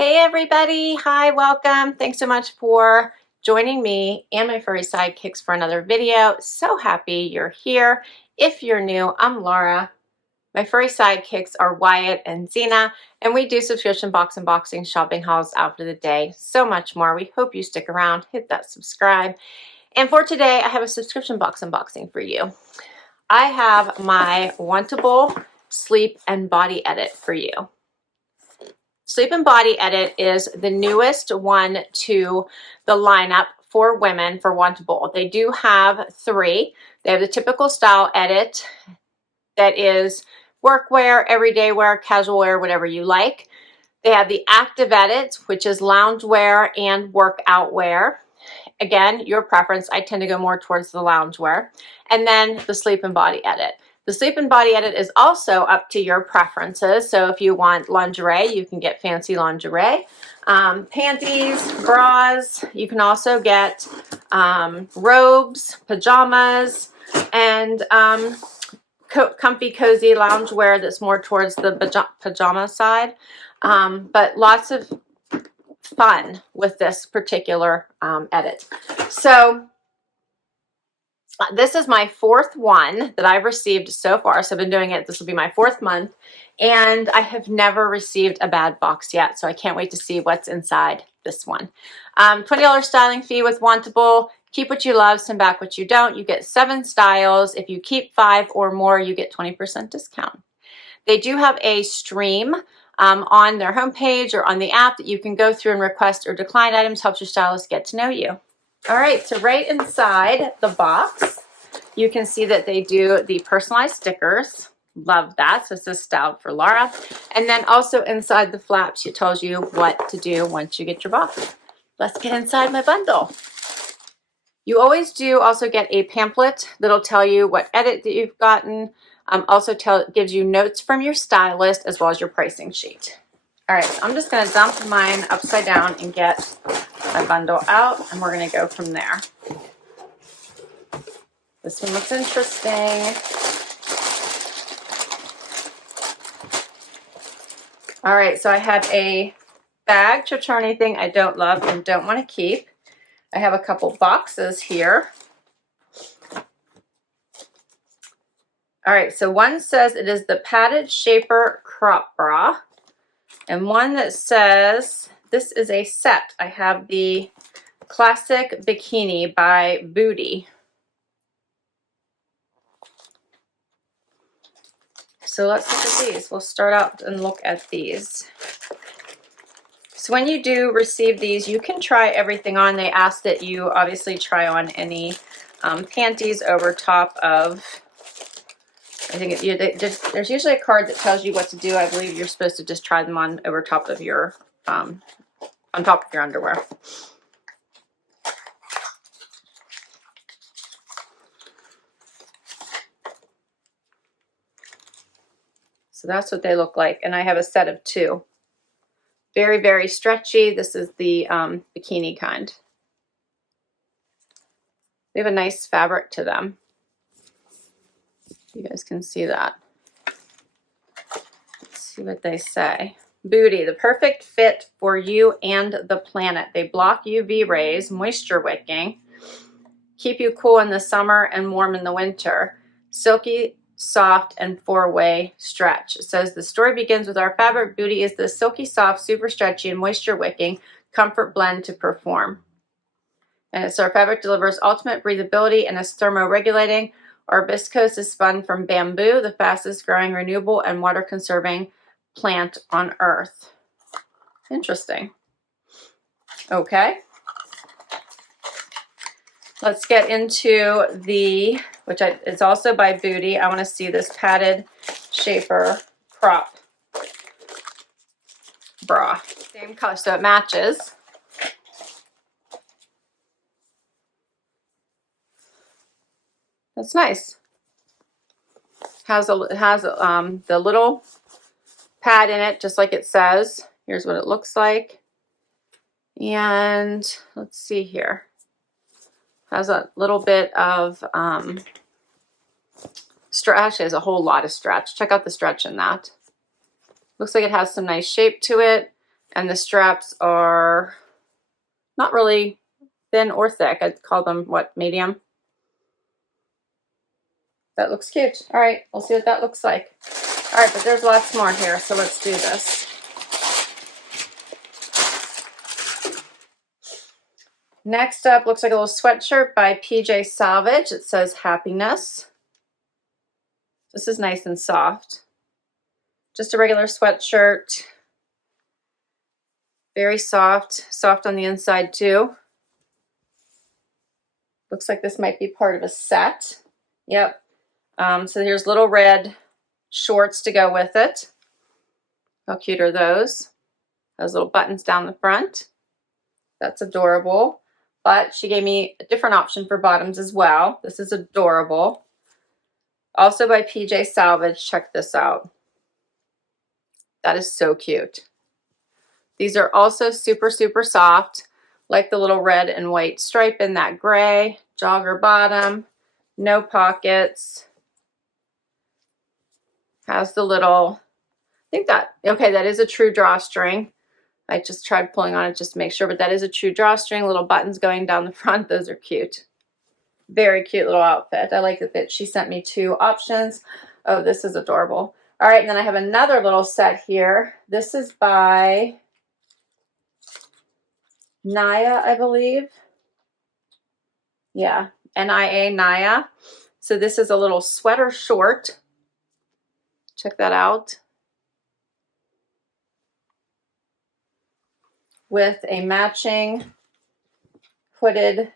Hey everybody, hi, welcome. Thanks so much for joining me and my furry sidekicks for another video. So happy you're here. If you're new, I'm Laura. My furry sidekicks are Wyatt and Zena, and we do subscription box unboxing, shopping hauls after the day, so much more. We hope you stick around, hit that subscribe. And for today, I have a subscription box unboxing for you. I have my Wantable Sleep and Body Edit for you. Sleep and Body Edit is the newest one to the lineup for women for Wantable. They do have three. They have the typical style edit that is workwear, everyday wear, casual wear, whatever you like. They have the active edit, which is loungewear and workout wear. Again, your preference. I tend to go more towards the loungewear. And then the Sleep and Body Edit. The Sleep and Body Edit is also up to your preferences. So if you want lingerie, you can get fancy lingerie. Panties, bras. You can also get robes, pajamas, and comfy, cozy loungewear that's more towards the pajama side. But lots of fun with this particular edit. So this is my fourth one that I've received so far. So I've been doing it. This will be my fourth month. And I have never received a bad box yet. So I can't wait to see what's inside this one. $20 styling fee with Wantable. Keep what you love, send back what you don't. You get 7 styles. If you keep 5 or more, you get 20% discount. They do have a stream on their homepage or on the app that you can go through and request or decline items. Helps your stylist get to know you. All right, so right inside the box, you can see that they do the personalized stickers. Love that. So this is styled for Laura. And then also inside the flaps, it tells you what to do once you get your box. Let's get inside my bundle. You always do also get a pamphlet that'll tell you what edit that you've gotten. Also gives you notes from your stylist as well as your pricing sheet. All right, so I'm just going to dump mine upside down and get my bundle out, and we're going to go from there. This one looks interesting. All right, so I have a bag to return anything I don't love and don't want to keep. I have a couple boxes here. All right, so one says it is the Padded Shaper Crop Bra, and one that says this is a set. I have the Classic Bikini by Boody. So let's look at these. We'll start out and look at these. So when you do receive these, you can try everything on. They ask that you obviously try on any panties over top of, I think there's usually a card that tells you what to do. I believe you're supposed to just try them on over top of your underwear. So that's what they look like. And I have a set of 2. Very, very stretchy. This is the bikini kind. They have a nice fabric to them. You guys can see that. Let's see what they say. Boody, the perfect fit for you and the planet. They block UV rays, moisture wicking, keep you cool in the summer and warm in the winter. Silky, soft, and 4-way stretch. It says the story begins with our fabric. Boody is the silky, soft, super stretchy, and moisture wicking comfort blend to perform. And it's our fabric delivers ultimate breathability and is thermoregulating. Our viscose is spun from bamboo, the fastest growing renewable and water conserving plant on earth. Interesting. Okay. Let's get into the, it's also by Boody. I want to see this Padded Shaper Crop Bra. Same color, so it matches. That's nice. It has the little pad in it, just like it says. Here's what it looks like. And let's see here. Has a little bit of stretch. Actually, has a whole lot of stretch. Check out the stretch in that. Looks like it has some nice shape to it. And the straps are not really thin or thick. I'd call them, what, medium? That looks cute. All right, we'll see what that looks like. All right, but there's lots more here, so let's do this. Next up, looks like a little sweatshirt by PJ Salvage. It says happiness. This is nice and soft. Just a regular sweatshirt. Very soft, soft on the inside too. Looks like this might be part of a set. Yep. So here's little red shorts to go with it. How cute are those? Those little buttons down the front. That's adorable. But she gave me a different option for bottoms as well. This is adorable. Also by PJ Salvage. Check this out. That is so cute. These are also super, super soft. Like the little red and white stripe in that gray. Jogger bottom. No pockets. Has the little, okay, that is a true drawstring. I just tried pulling on it just to make sure, but that is a true drawstring. Little buttons going down the front. Those are cute. Very cute little outfit. I like that she sent me 2 options. Oh, this is adorable. All right, and then I have another little set here. This is by Naya, I believe. Yeah, N-I-A, Naya. So this is a little sweater short. Check that out. With a matching hooded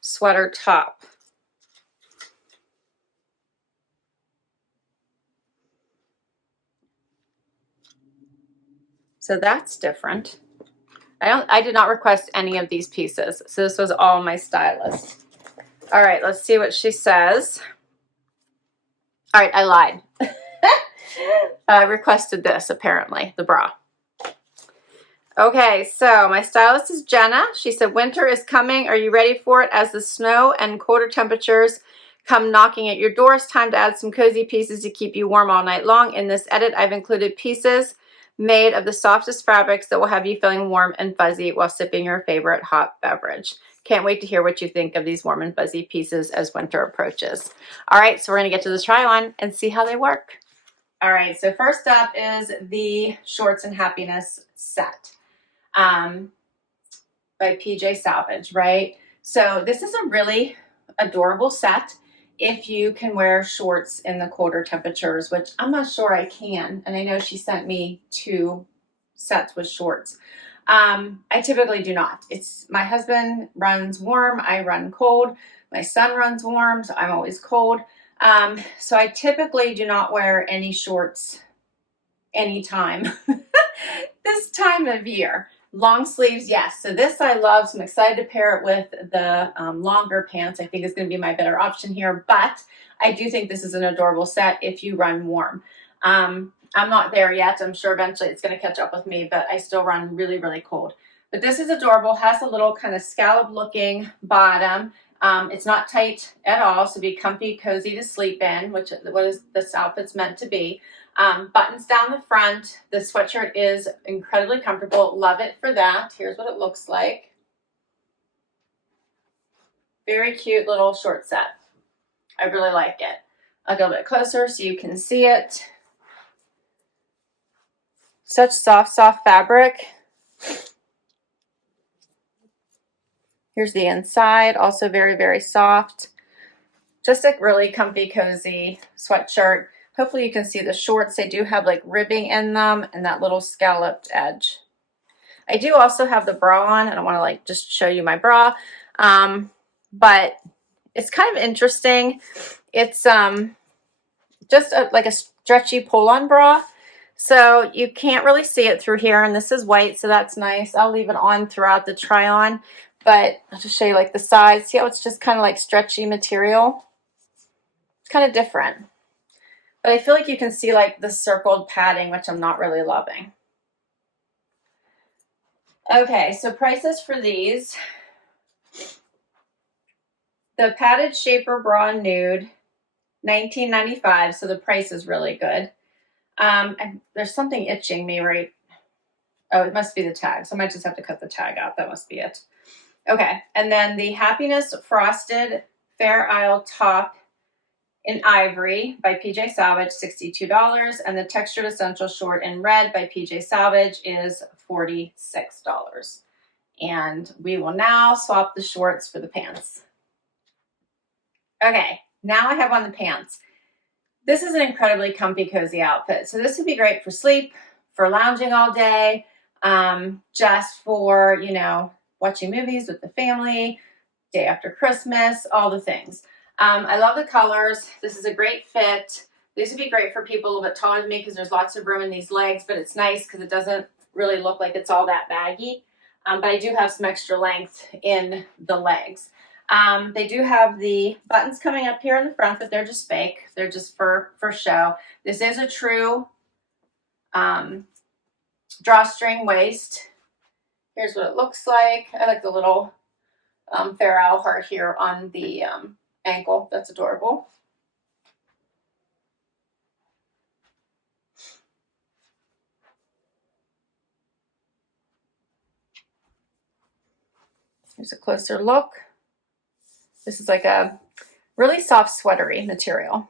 sweater top. So that's different. I did not request any of these pieces. So this was all my stylist. All right, let's see what she says. All right, I lied. I requested this, apparently, the bra. Okay, so my stylist is Jenna. She said, winter is coming. Are you ready for it? As the snow and colder temperatures come knocking at your door, it's time to add some cozy pieces to keep you warm all night long. In this edit, I've included pieces made of the softest fabrics that will have you feeling warm and fuzzy while sipping your favorite hot beverage. Can't wait to hear what you think of these warm and fuzzy pieces as winter approaches. All right, so we're going to get to the try on and see how they work. All right, so first up is the Shorts and Happiness set. By PJ Salvage, right? So this is a really adorable set if you can wear shorts in the colder temperatures, which I'm not sure I can. And I know she sent me 2 sets with shorts. I typically do not. My husband runs warm, I run cold. My son runs warm, so I'm always cold. So I typically do not wear any shorts anytime this time of year. Long sleeves, yes. So this I love, so I'm excited to pair it with the longer pants. I think is going to be my better option here, but I do think this is an adorable set if you run warm. I'm not there yet. I'm sure eventually it's going to catch up with me, but I still run really, really cold. But this is adorable. Has a little kind of scallop looking bottom. It's not tight at all, so be comfy, cozy to sleep in, which what this outfit's meant to be. Buttons down the front. The sweatshirt is incredibly comfortable. Love it for that. Here's what it looks like. Very cute little short set. I really like it. I'll go a bit closer so you can see it. Such soft, soft fabric. Here's the inside. Also very, very soft. Just a really comfy, cozy sweatshirt. Hopefully you can see the shorts. They do have like ribbing in them and that little scalloped edge. I do also have the bra on. I don't want to like just show you my bra. But it's kind of interesting. It's just like a stretchy pull-on bra. So you can't really see it through here. And this is white, so that's nice. I'll leave it on throughout the try-on. But I'll just show you like the sides. See how it's just kind of like stretchy material? It's kind of different. But I feel like you can see like the circled padding, which I'm not really loving. Okay, so prices for these. The padded shaper bra nude, $19.95, so the price is really good. And there's something itching me right. Oh, it must be the tag. So I might just have to cut the tag out. That must be it. Okay. And then the Happiness Frosted Fairisle top in ivory by PJ Salvage, $62. And the Textured Essential short in red by PJ Salvage is $46. And we will now swap the shorts for the pants. Okay, now I have on the pants. This is an incredibly comfy, cozy outfit. So this would be great for sleep, for lounging all day, just for, you know, watching movies with the family, day after Christmas, all the things. I love the colors. This is a great fit. These would be great for people a little bit taller than me because there's lots of room in these legs, but it's nice because it doesn't really look like it's all that baggy. But I do have some extra length in the legs. They do have the buttons coming up here in the front, but they're just fake. They're just for show. This is a true drawstring waist. Here's what it looks like. I like the little Fairisle heart here on the ankle. That's adorable. Here's a closer look. This is like a really soft sweatery material.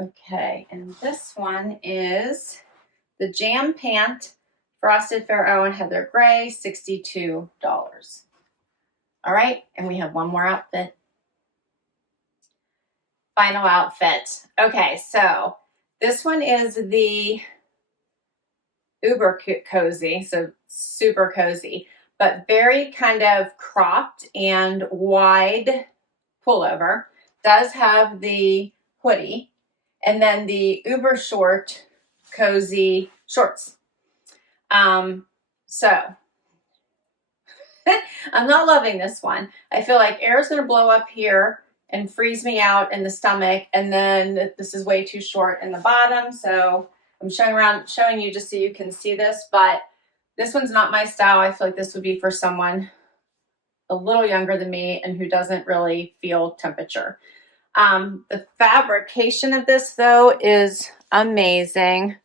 Okay, and this one is the Jam Pant Frosted Fairisle and Heather Gray, $62. All right, and we have one more outfit. Final outfit. Okay, so this one is the uber cozy, so super cozy, but very kind of cropped and wide pullover. Does have the hoodie and then the uber short cozy shorts. So I'm not loving this one. I feel like air is going to blow up here and freeze me out in the stomach, and then this is way too short in the bottom. So I'm showing you just so you can see this, but this one's not my style. I feel like this would be for someone a little younger than me and who doesn't really feel temperature. The fabrication of this though is amazing.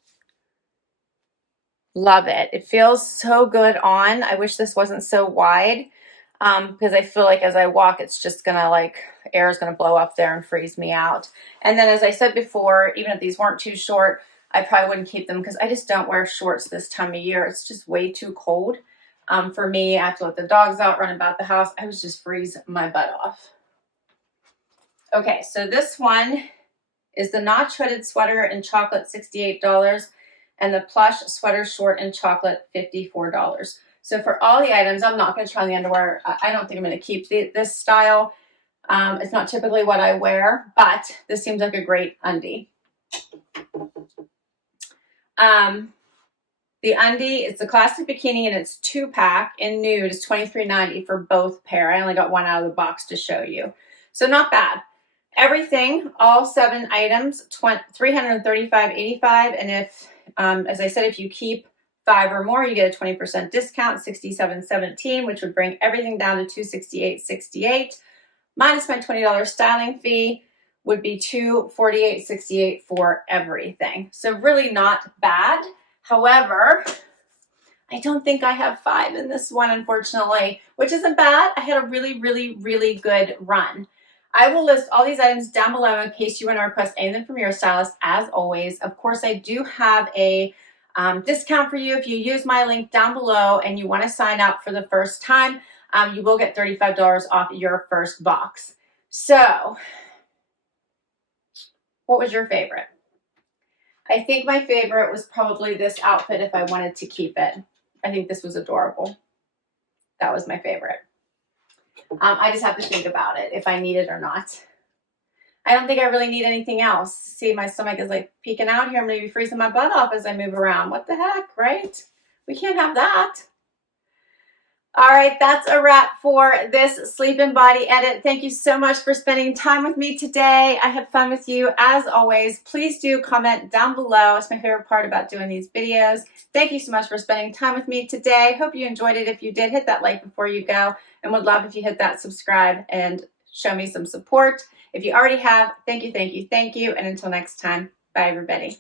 Love it. It feels so good on. I wish this wasn't so wide because I feel like as I walk, it's just gonna air is gonna blow up there and freeze me out. And then as I said before, even if these weren't too short, I probably wouldn't keep them because I just don't wear shorts this time of year. It's just way too cold. For me, I have to let the dogs out, run about the house. I was just freeze my butt off. Okay, so this one is the Notch Hooded Sweater in chocolate, $68. And the Plush Sweater Short in chocolate, $54. So for all the items, I'm not going to try on the underwear. I don't think I'm going to keep this style. It's not typically what I wear, but this seems like a great undie. The undie, it's the classic bikini and it's 2-pack in nude. It's $23.90 for both pair. I only got one out of the box to show you. So not bad. Everything, all 7 items, $335.85. And if, as I said, if you keep 5 or more, you get a 20% discount, $67.17, which would bring everything down to $268.68. Minus my $20 styling fee would be $248.68 for everything. So really not bad. However, I don't think I have 5 in this one, unfortunately, which isn't bad. I had a really, really, really good run. I will list all these items down below in case you want to request anything from your stylist, as always. Of course, I do have a discount for you. If you use my link down below and you want to sign up for the first time, you will get $35 off your first box. So, what was your favorite? I think my favorite was probably this outfit if I wanted to keep it. I think this was adorable. That was my favorite. I just have to think about it if I need it or not. I don't think I really need anything else. See, my stomach is like peeking out here, maybe freezing my butt off as I move around. What the heck, right? We can't have that. All right, that's a wrap for this sleep and body edit. Thank you so much for spending time with me today. I had fun with you as always. Please do comment down below. It's my favorite part about doing these videos. Thank you so much for spending time with me today. Hope you enjoyed it. If you did, hit that like before you go, and would love if you hit that subscribe and show me some support. If you already have, thank you, thank you, thank you. And until next time, bye everybody.